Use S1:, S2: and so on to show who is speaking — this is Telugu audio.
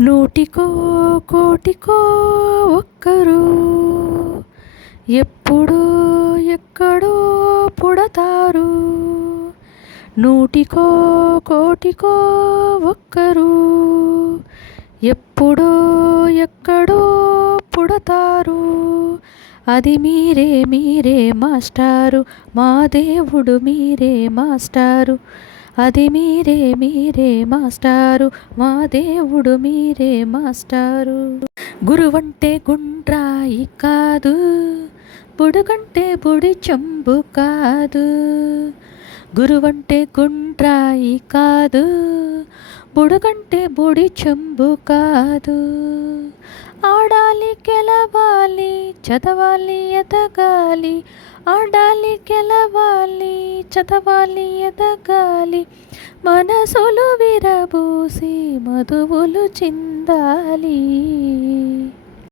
S1: నూటికో కోటికో ఒక్కరు. ఎప్పుడో ఎక్కడో పుడతారు. నూటికో కోటికో ఒక్కరు. ఎప్పుడో ఎక్కడో పుడతారు. అది మీరే మీరే మాస్టారు. మా దేవుడు మీరే మాస్టారు. అది మీరే మీరే మాస్టారు. మా దేవుడు మీరే మాస్టారు. గురువంటే గుండ్రాయి కాదు బుడుగంటే బుడి చెంబు కాదు. గురువంటే గుండ్రాయి కాదు బుడుగంటే బుడి చెంబు కాదు. ఆడాలి గెలవాలి చదవాలి ఎదగాలి ఆడాలి గెలవాలి చదవాలి ఎదగాలి. మనసులు విరబూసి మధువులు చిందాలి.